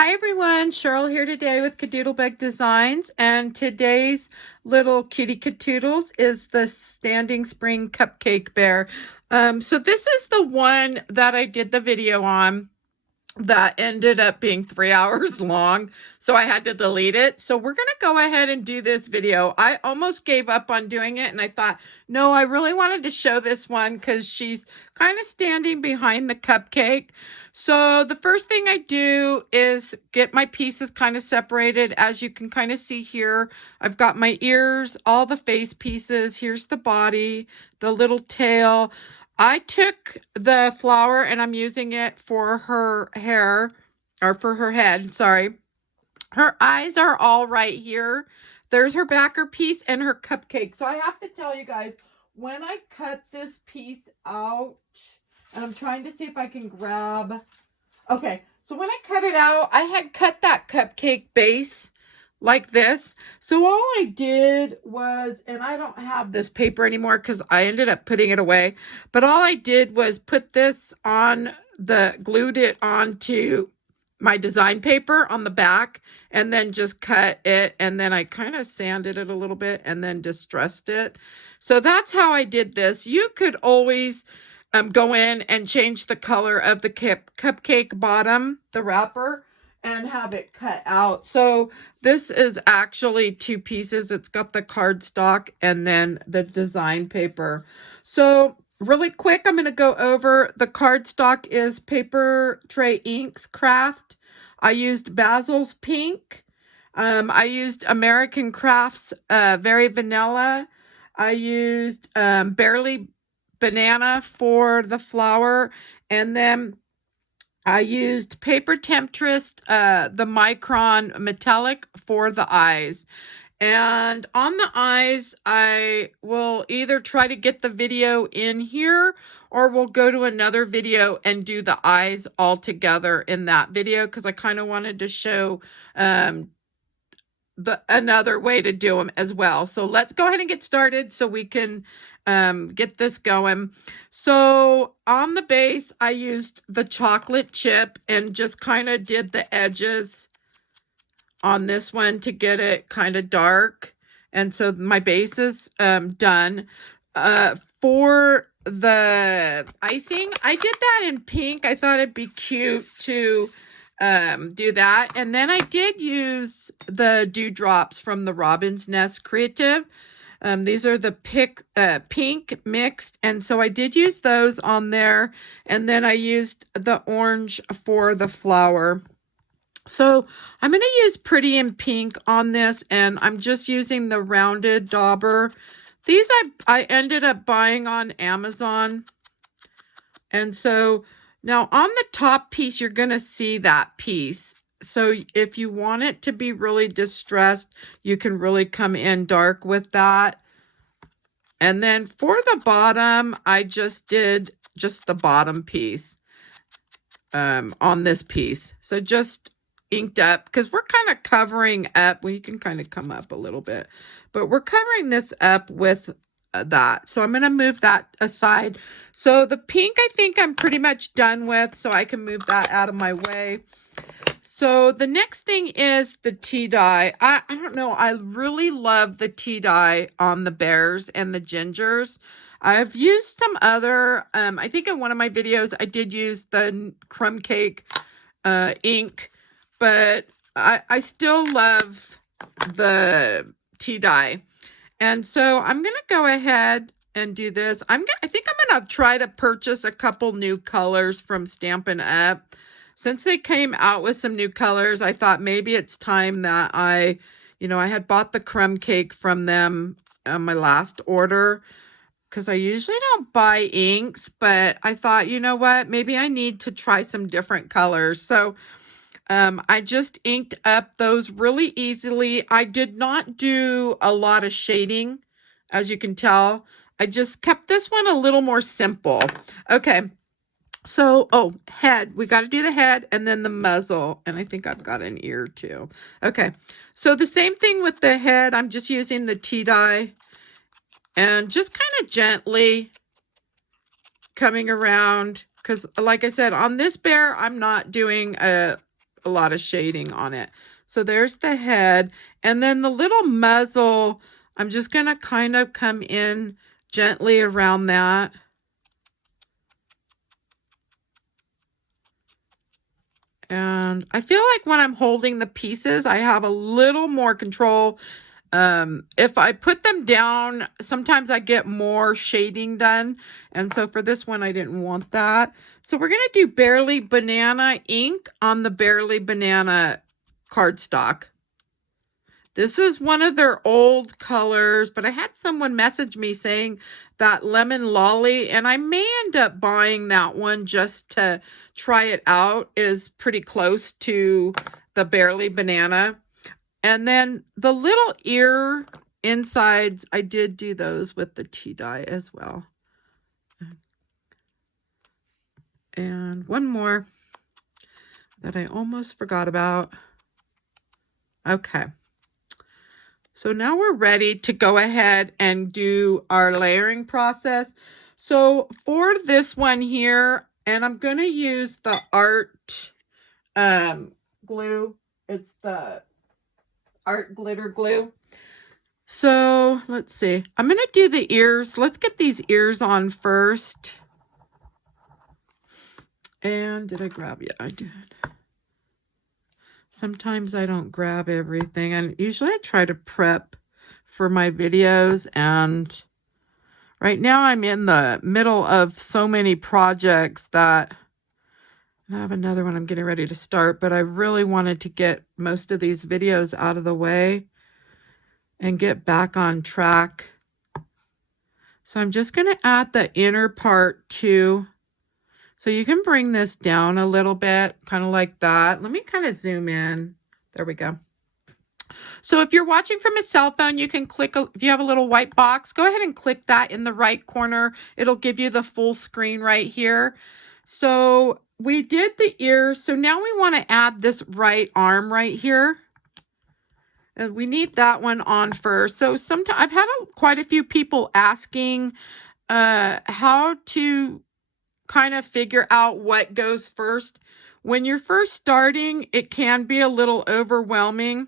Hi everyone, Cheryl here today with KaDoodle Bug Designs, and today's little kitty KaDoodles is the standing spring cupcake bear. So this is the one that I did the video on that ended up being 3 hours long, so I had to delete it. So we're gonna go ahead and do this video. I almost gave up on doing it, and I thought, no, I really wanted to show this one because she's kind of standing behind the cupcake. So the first thing I do is get my pieces kind of separated. As you can kind of see here, I've got my ears, all the face pieces. Here's the body, the little tail. I took the flower and I'm using it for her hair, or for her head, sorry. Her eyes are all right here. There's her backer piece and her cupcake. So I have to tell you guys, when I cut this piece out, and I'm trying to see if I can grab, okay, so when I cut it out, I had cut that cupcake base like this. So all I did was, and I don't have this paper anymore because I ended up putting it away, but all I did was put this on glued it onto my design paper on the back, and then just cut it, and then I kind of sanded it a little bit and then distressed it. So that's how I did this. You could always go in and change the color of the cupcake bottom, the wrapper, and have it cut out. So this is actually two pieces. It's got the cardstock and then the design paper. So really quick, I'm going to go over the cardstock is Paper Tray Inks Craft. I used Basil's Pink. I used American Crafts Very Vanilla. I used Barely Banana for the flower, and then I used Paper Temptress, the Micron Metallic for the eyes. And on the eyes, I will either try to get the video in here, or we'll go to another video and do the eyes all together in that video, because I kind of wanted to show another way to do them as well. So let's go ahead and get started so we can get this going. So on the base, I used the chocolate chip and just kind of did the edges on this one to get it kind of dark. And so my base is done. For the icing, I did that in pink. I thought it'd be cute to do that. And then I did use the dewdrops from the Robin's Nest Creative. These are the pink mixed, and so I did use those on there, and then I used the orange for the flower. So I'm going to use Pretty in Pink on this, and I'm just using the rounded dauber. These I ended up buying on Amazon, and so now on the top piece, you're going to see that piece. So if you want it to be really distressed, you can really come in dark with that. And then for the bottom, I just did just the bottom piece on this piece. So just inked up, because we're kind of covering up. Well, you can kind of come up a little bit, but we're covering this up with that. So I'm going to move that aside. So the pink, I think I'm pretty much done with, so I can move that out of my way. So the next thing is the tea dye. I don't know. I really love the tea dye on the bears and the gingers. I've used some other, I think in one of my videos, I did use the crumb cake ink, but I still love the tea dye. And so I'm going to go ahead and do this. I think I'm going to try to purchase a couple new colors from Stampin' Up. Since they came out with some new colors, I thought maybe it's time that I had bought the crumb cake from them on my last order, because I usually don't buy inks, but I thought, you know what, maybe I need to try some different colors. So I just inked up those really easily. I did not do a lot of shading, as you can tell. I just kept this one a little more simple. Okay. So, head. We got to do the head and then the muzzle. And I think I've got an ear too. Okay. So the same thing with the head. I'm just using the tea dye and just kind of gently coming around. Because like I said, on this bear, I'm not doing a a lot of shading on it. So there's the head, and then the little muzzle, I'm just going to kind of come in gently around that. And I feel like when I'm holding the pieces, I have a little more control. If I put them down, sometimes I get more shading done. And so for this one, I didn't want that. So we're going to do Barely Banana ink on the Barely Banana cardstock. This is one of their old colors, but I had someone message me saying that Lemon Lolly, and I may end up buying that one just to try it out. Is pretty close to the Barely Banana. And then the little ear insides, I did do those with the tea dye as well. And one more that I almost forgot about. Okay. So now we're ready to go ahead and do our layering process. So for this one here, and I'm going to use the art glue. It's the art glitter glue. So let's see. I'm going to do the ears. Let's get these ears on first. And did I grab? Yeah, I did. Sometimes I don't grab everything, and usually I try to prep for my videos, and right now I'm in the middle of so many projects that I have another one I'm getting ready to start, but I really wanted to get most of these videos out of the way and get back on track. So I'm just going to add the inner part too. So you can bring this down a little bit, kind of like that. Let me kind of zoom in. There we go. So if you're watching from a cell phone, you can click, if you have a little white box, go ahead and click that in the right corner. It'll give you the full screen right here. So we did the ears. So now we want to add this right arm right here. And we need that one on first. So sometimes I've had quite a few people asking how to kind of figure out what goes first. When you're first starting, it can be a little overwhelming.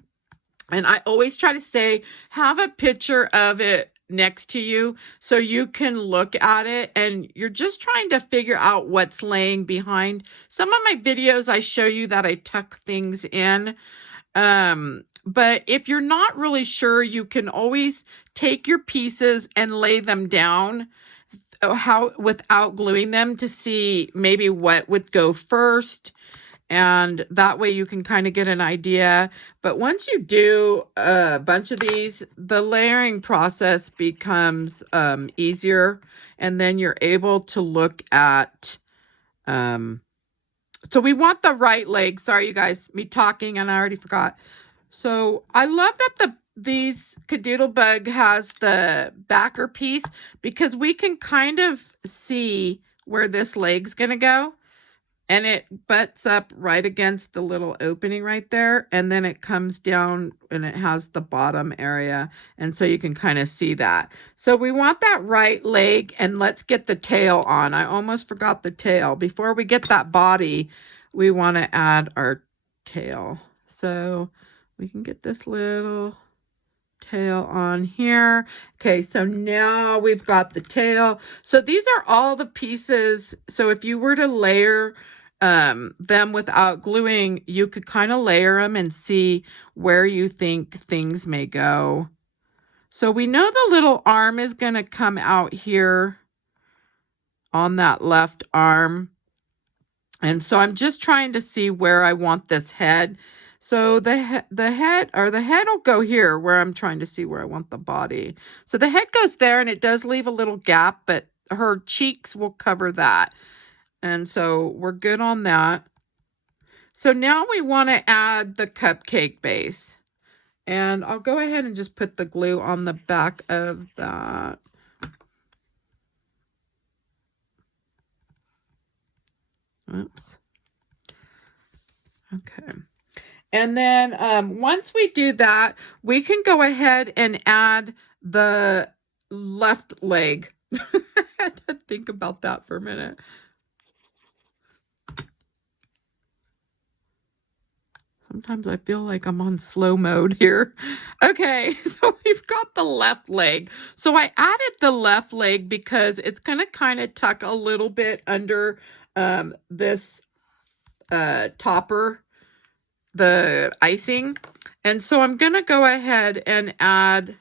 And I always try to say, have a picture of it next to you so you can look at it, and you're just trying to figure out what's laying behind. Some of my videos, I show you that I tuck things in. But if you're not really sure, you can always take your pieces and lay them down without gluing them to see maybe what would go first, and that way you can kind of get an idea. But once you do a bunch of these, the layering process becomes easier, and then you're able to look at so we want the right leg. Sorry you guys, me talking and I already forgot. So I love that these KaDoodle Bug has the backer piece, because we can kind of see where this leg's going to go, and it butts up right against the little opening right there, and then it comes down and it has the bottom area, and so you can kind of see that. So we want that right leg, and let's get the tail on. I almost forgot the tail. Before we get that body, we want to add our tail. So we can get this little tail on here. Okay, so now we've got the tail. So these are all the pieces. So if you were to layer them without gluing, you could kind of layer them and see where you think things may go. So we know the little arm is going to come out here on that left arm. And so I'm just trying to see where I want this head. So the head will go here, where I'm trying to see where I want the body. So the head goes there, and it does leave a little gap, but her cheeks will cover that. And so we're good on that. So now we want to add the cupcake base. And I'll go ahead and just put the glue on the back of that. Oops. Okay. And then once we do that, we can go ahead and add the left leg. I had to think about that for a minute. Sometimes I feel like I'm on slow mode here. Okay, so we've got the left leg. So I added the left leg because it's going to kind of tuck a little bit under this topper, the icing. And so I'm going to go ahead and add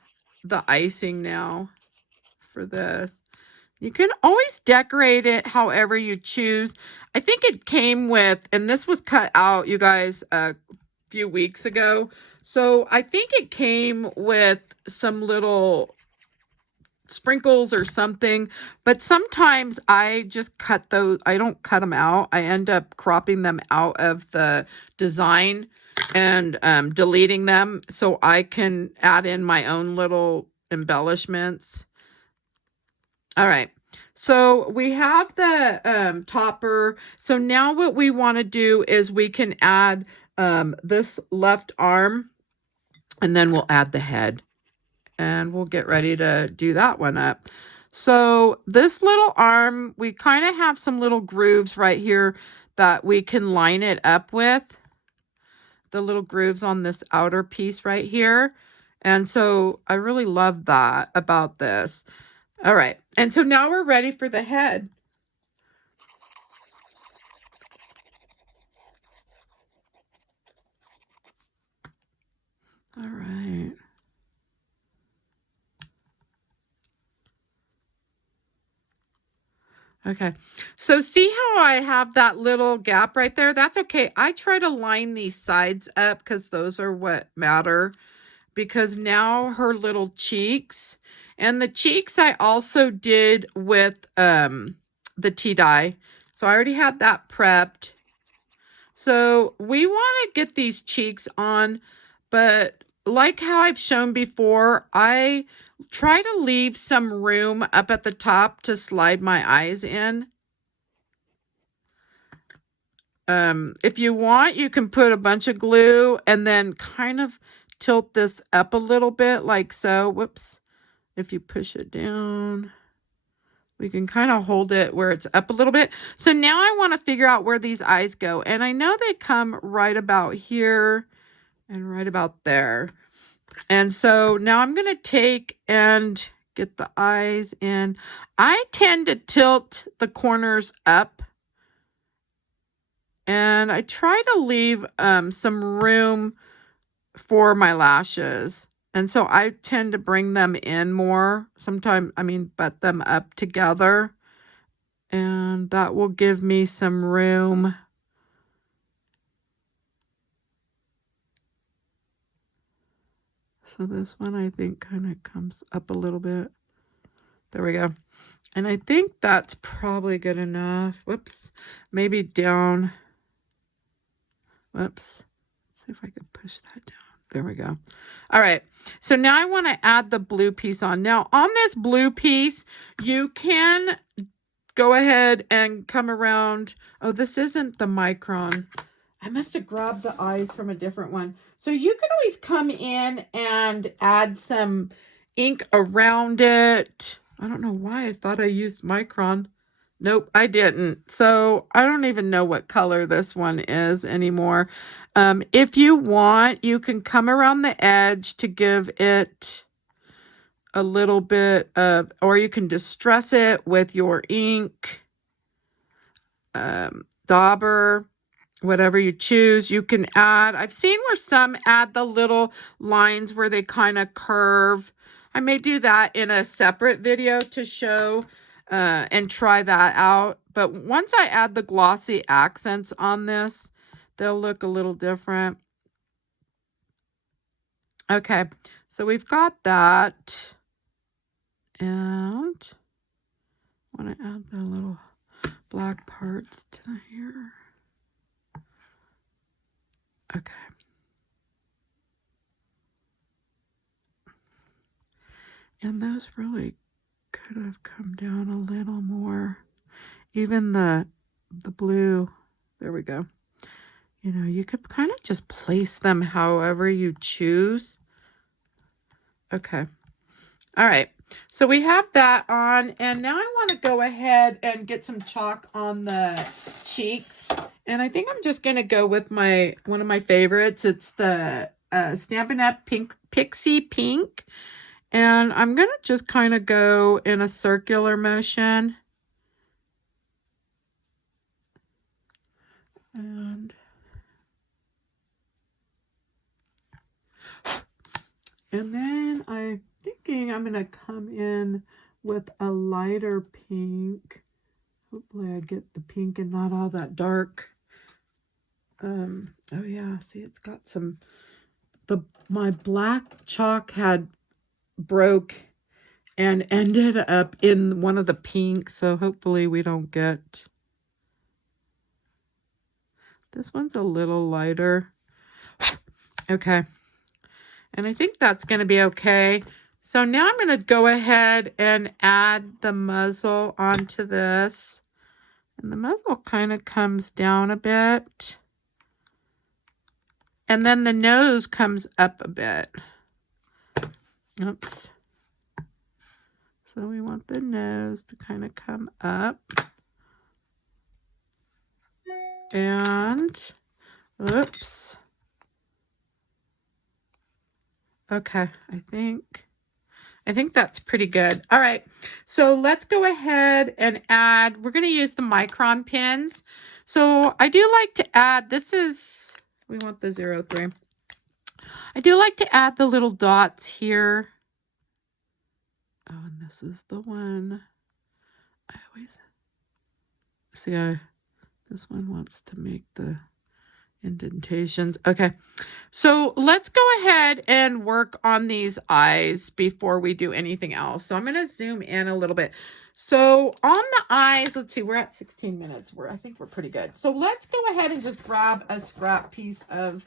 the icing now for this. You can always decorate it however you choose. I think it came with, and this was cut out, you guys, a few weeks ago. So I think it came with some little sprinkles or something, but sometimes I just cut those. I don't cut them out. I end up cropping them out of the design and deleting them so I can add in my own little embellishments. All right, so we have the topper. So now what we want to do is we can add this left arm, and then we'll add the head. And we'll get ready to do that one up. So this little arm, we kind of have some little grooves right here that we can line it up with. The little grooves on this outer piece right here. And so I really love that about this. All right, and so now we're ready for the head. All right. Okay, so see how I have that little gap right there? That's okay. I try to line these sides up because those are what matter. Because now her little cheeks, and the cheeks I also did with the tea dye. So I already had that prepped. So we want to get these cheeks on, but like how I've shown before, I try to leave some room up at the top to slide my eyes in. If you want, you can put a bunch of glue and then kind of tilt this up a little bit like so. Whoops. If you push it down, we can kind of hold it where it's up a little bit. So now I want to figure out where these eyes go. And I know they come right about here and right about there. And so now I'm going to take and get the eyes in. I tend to tilt the corners up. And I try to leave some room for my lashes. And so I tend to bring them in more. Sometimes, butt them up together. And that will give me some room. So this one I think kind of comes up a little bit. There we go. And I think that's probably good enough. Whoops. Maybe down. Whoops. Let's see if I can push that down. There we go. All right. So now I want to add the blue piece on. Now on this blue piece, you can go ahead and come around. Oh, this isn't the micron. I must have grabbed the eyes from a different one. So you can always come in and add some ink around it. I don't know why I thought I used micron. Nope, I didn't. So I don't even know what color this one is anymore. If you want, you can come around the edge to give it a little bit of, or you can distress it with your ink, dauber, whatever you choose. You can add, I've seen where some add the little lines where they kind of curve. I may do that in a separate video to show and try that out. But once I add the glossy accents on this, they'll look a little different. Okay, so we've got that. And I want to add the little black parts to here. Okay. And those really could have come down a little more. Even the blue, there we go. You know, you could kind of just place them however you choose. Okay. All right. So we have that on, and now I want to go ahead and get some chalk on the cheeks. And I think I'm just going to go with one of my favorites. It's the Stampin' Up! Pixie Pink. And I'm going to just kind of go in a circular motion. And then I'm thinking I'm going to come in with a lighter pink. Hopefully I get the pink and not all that dark. Oh yeah, see, it's got some, my black chalk had broke and ended up in one of the pinks, so hopefully we don't get, this one's a little lighter. Okay. And I think that's going to be okay. So now I'm going to go ahead and add the muzzle onto this. And the muzzle kind of comes down a bit. And then the nose comes up a bit. Oops. So we want the nose to kind of come up. And, oops. Okay, I think that's pretty good. All right, so let's go ahead and add, we're going to use the micron pins. So I do like to add, we want the 03. I do like to add the little dots here. Oh, and this is the one. I always see, this one wants to make the indentations. Okay, so let's go ahead and work on these eyes before we do anything else. So I'm going to zoom in a little bit. So on the eyes, let's see, we're at 16 minutes. I think we're pretty good. So let's go ahead and just grab a scrap piece of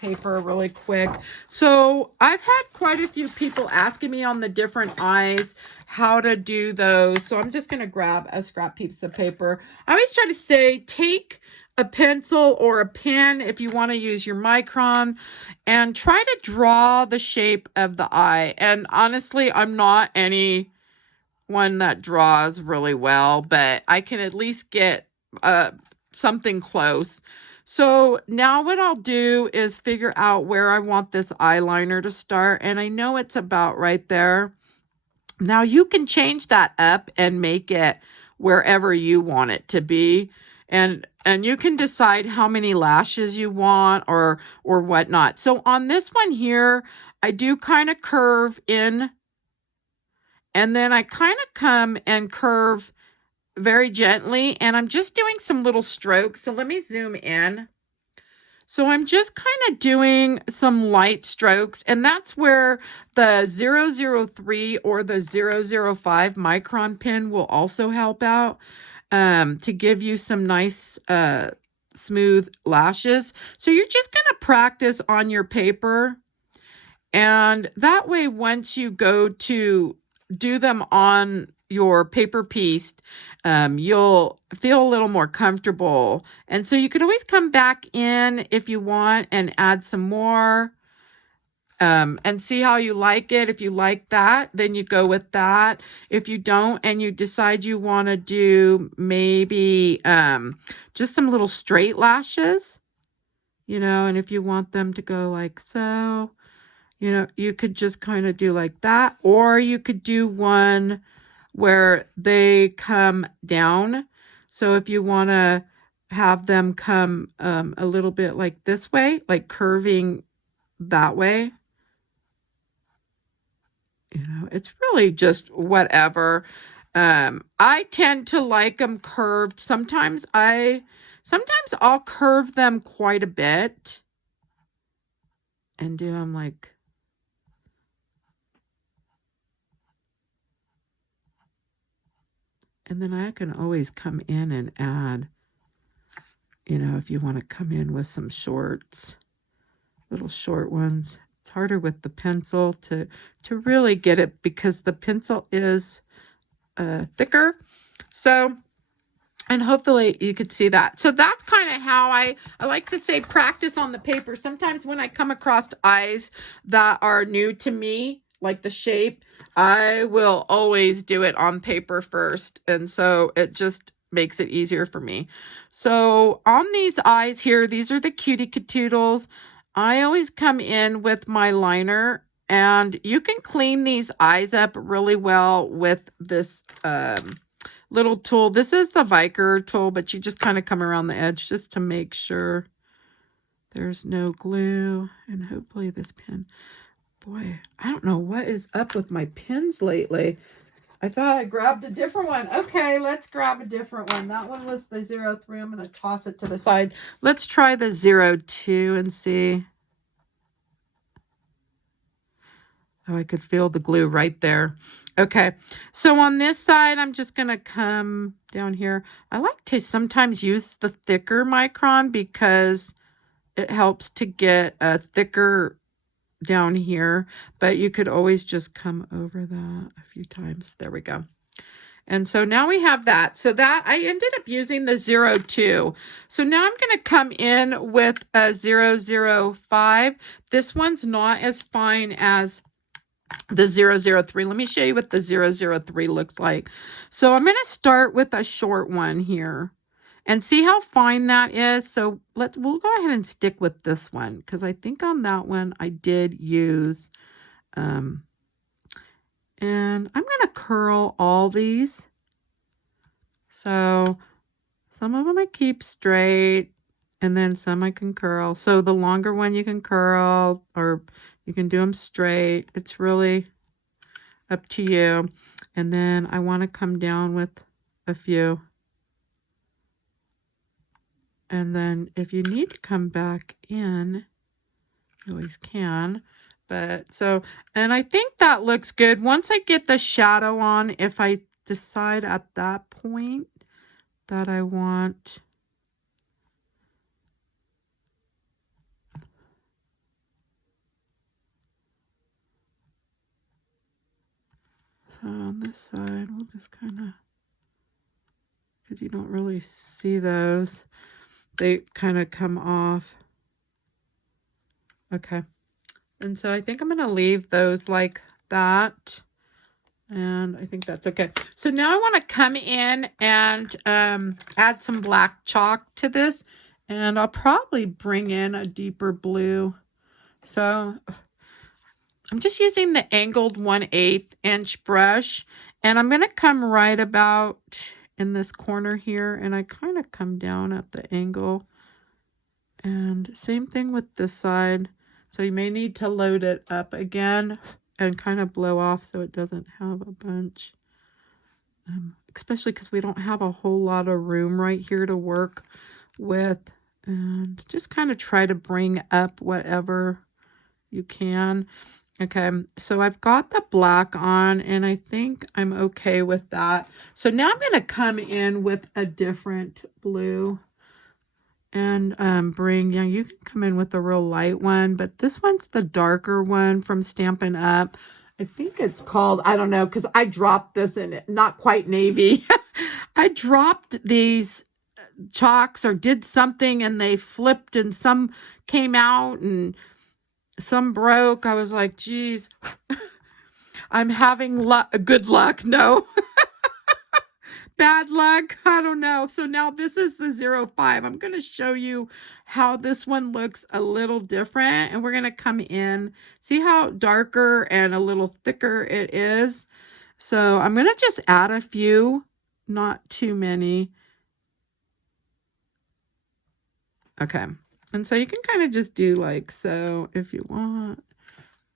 paper really quick. So I've had quite a few people asking me on the different eyes how to do those. So I'm just going to grab a scrap piece of paper. I always try to say, take a pencil or a pen if you want to use your micron and try to draw the shape of the eye. And honestly, I'm not anyone that draws really well, but I can at least get something close. So now what I'll do is figure out where I want this eyeliner to start, and I know it's about right there. Now you can change that up and make it wherever you want it to be. And you can decide how many lashes you want or whatnot. So on this one here, I do kind of curve in, and then I kind of come and curve very gently, and I'm just doing some little strokes. So let me zoom in. So I'm just kind of doing some light strokes, and that's where the 003 or the 005 micron pen will also help out. To give you some nice smooth lashes. So you're just going to practice on your paper, and that way once you go to do them on your paper piece, you'll feel a little more comfortable. And so you could always come back in if you want and add some more. And see how you like it. If you like that, then you go with that. If you don't and you decide you want to do maybe just some little straight lashes, and if you want them to go like so, you could just kind of do like that. Or you could do one where they come down. So if you want to have them come a little bit like this way, like curving that way. It's really just whatever. I tend to like them curved. Sometimes I'll curve them quite a bit and do them like, and then I can always come in and add, if you want to come in with some shorts, little short ones. It's harder with the pencil to really get it because the pencil is thicker. So, and hopefully you could see that. So that's kind of how I like to say practice on the paper. Sometimes when I come across eyes that are new to me, like the shape, I will always do it on paper first. And so it just makes it easier for me. So on these eyes here, these are the cutie KaDoodles. I always come in with my liner, and you can clean these eyes up really well with this little tool. This is the Viker tool, but you just kind of come around the edge just to make sure there's no glue. And hopefully this pen, boy, I don't know what is up with my pens lately. I thought I grabbed a different one. Okay, let's grab a different one. That one was the 03. I'm going to toss it to the side. Let's try the 02 and see. Oh, I could feel the glue right there. Okay, so on this side, I'm just going to come down here. I like to sometimes use the thicker micron because it helps to get a thicker down here, but you could always just come over that a few times. There we go. And so now we have that. So that I ended up using the 02. So now I'm going to come in with a 005. This one's not as fine as the 003. Let me show you what the 003 looks like. So I'm going to start with a short one here and see how fine that is. So we'll go ahead and stick with this one, because I think on that one I did use, and I'm going to curl all these. So some of them I keep straight, and then some I can curl. So the longer one you can curl, or you can do them straight. It's really up to you. And then I want to come down with a few. And then if you need to come back in, you always can. But so, and I think that looks good. Once I get the shadow on, if I decide at that point that I want so on this side, we'll just kind of, because you don't really see those. They kind of come off. Okay. And so I think I'm going to leave those like that. And I think that's okay. So now I want to come in and add some black chalk to this. And I'll probably bring in a deeper blue. So I'm just using the angled 1/8 inch brush. And I'm going to come right about in this corner here, and I kind of come down at the angle, and same thing with this side. So you may need to load it up again and kind of blow off so it doesn't have a bunch, especially because we don't have a whole lot of room right here to work with. And just kind of try to bring up whatever you can. Okay, so I've got the black on, and I think I'm okay with that. So now I'm going to come in with a different blue and bring, yeah, you can come in with a real light one, but this one's the darker one from Stampin' Up. I think it's called, I don't know, because I dropped this in it, not quite navy. I dropped these chalks or did something, and they flipped, and some came out, and some broke. I was like, geez, I'm having good luck. No, bad luck. I don't know. So now this is the 05. I'm going to show you how this one looks a little different. And we're going to come in, see how darker and a little thicker it is. So I'm going to just add a few, not too many. Okay. And so you can kind of just do like so if you want,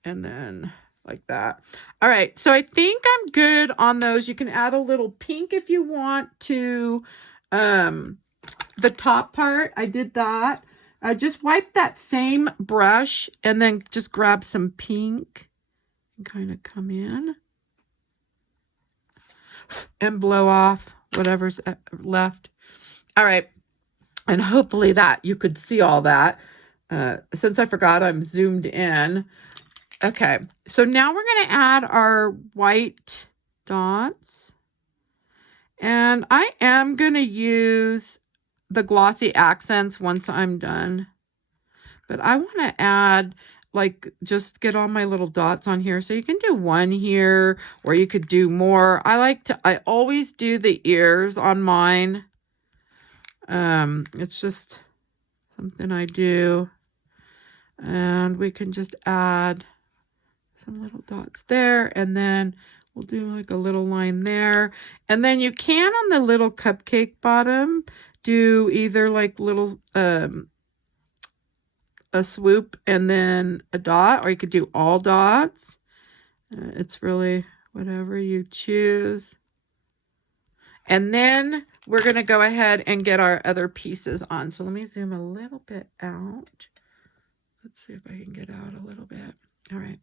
and then like that. All right, so I think I'm good on those. You can add a little pink if you want to the top part. I did that. I just wipe that same brush and then just grab some pink and kind of come in and blow off whatever's left. All right. And hopefully that you could see all that. Since I forgot, I'm zoomed in. Okay, so now we're going to add our white dots. And I am going to use the glossy accents once I'm done. But I want to add, like, just get all my little dots on here. So you can do one here, or you could do more. I always do the ears on mine. It's just something I do. And we can just add some little dots there, and then we'll do like a little line there. And then you can, on the little cupcake bottom, do either like little a swoop and then a dot, or you could do all dots. It's really whatever you choose. And then we're going to go ahead and get our other pieces on. So let me zoom a little bit out. Let's see if I can get out a little bit. All right.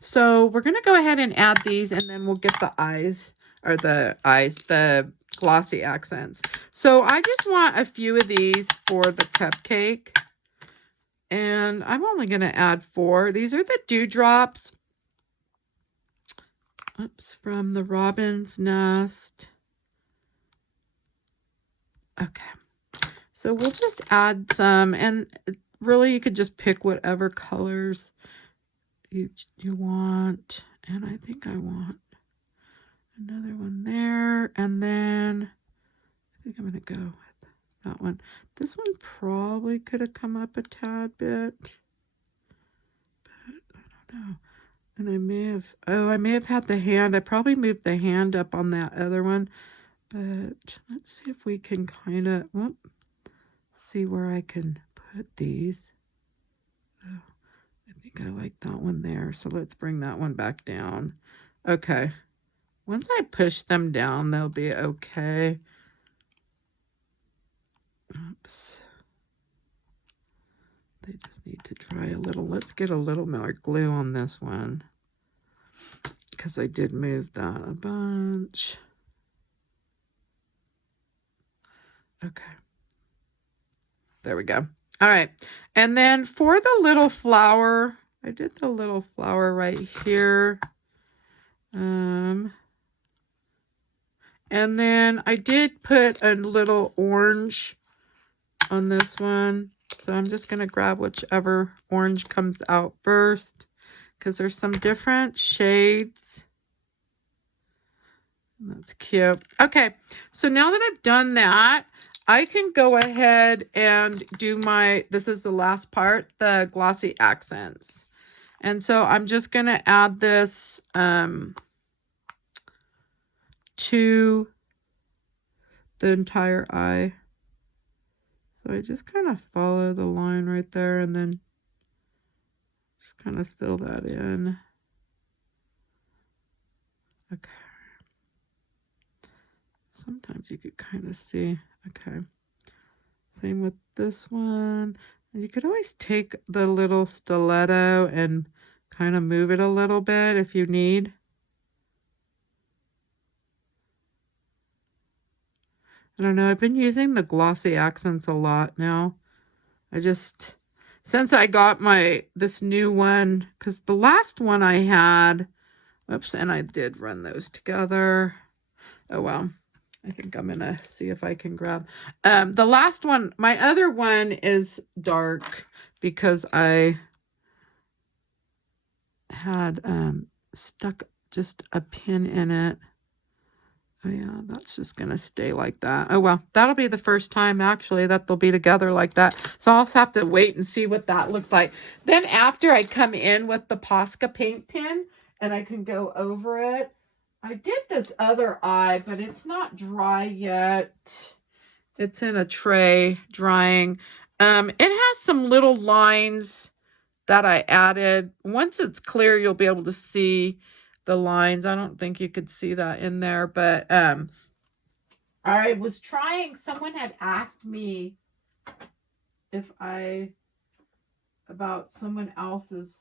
So we're going to go ahead and add these, and then we'll get the eyes, or the glossy accents. So I just want a few of these for the cupcake. And I'm only going to add 4. These are the dewdrops. Oops, from the robin's nest. Okay. So we'll just add some, and really you could just pick whatever colors you want. And I think I want another one there. And then I think I'm going to go with that one. This one probably could have come up a tad bit, but I don't know. And I may have had the hand. I probably moved the hand up on that other one. But let's see if we can kind of see where I can put these. Oh, I think I like that one there. So let's bring that one back down. Okay. Once I push them down, they'll be okay. Oops. They just need to dry a little. Let's get a little more glue on this one, because I did move that a bunch. Okay. There we go. All right. And then for the little flower, I did the little flower right here. And then I did put a little orange on this one. So I'm just going to grab whichever orange comes out first, because there's some different shades. That's cute. Okay. So now that I've done that, I can go ahead and do this is the last part, the glossy accents. And so I'm just going to add this to the entire eye. So I just kind of follow the line right there, and then just kind of fill that in. Okay. Sometimes you could kind of see. Okay. Same with this one. You could always take the little stiletto and kind of move it a little bit if you need. I don't know. I've been using the glossy accents a lot now. Since I got this new one, because the last one I had, oops, and I did run those together. Oh, well. I think I'm going to see if I can grab. The last one, my other one is dark because I had stuck just a pin in it. Oh, yeah, that's just going to stay like that. Oh, well, that'll be the first time, actually, that they'll be together like that. So I'll just have to wait and see what that looks like. Then after I come in with the Posca paint pen and I can go over it. I did this other eye, but it's not dry yet. It's in a tray drying. It has some little lines that I added. Once it's clear, you'll be able to see the lines. I don't think you could see that in there, but I was trying. Someone had asked me about someone else's.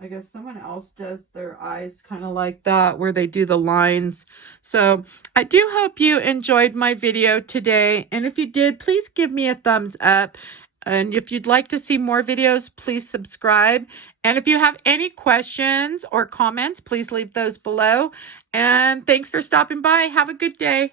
I guess someone else does their eyes kind of like that, where they do the lines. So I do hope you enjoyed my video today. And if you did, please give me a thumbs up. And if you'd like to see more videos, please subscribe. And if you have any questions or comments, please leave those below. And thanks for stopping by. Have a good day.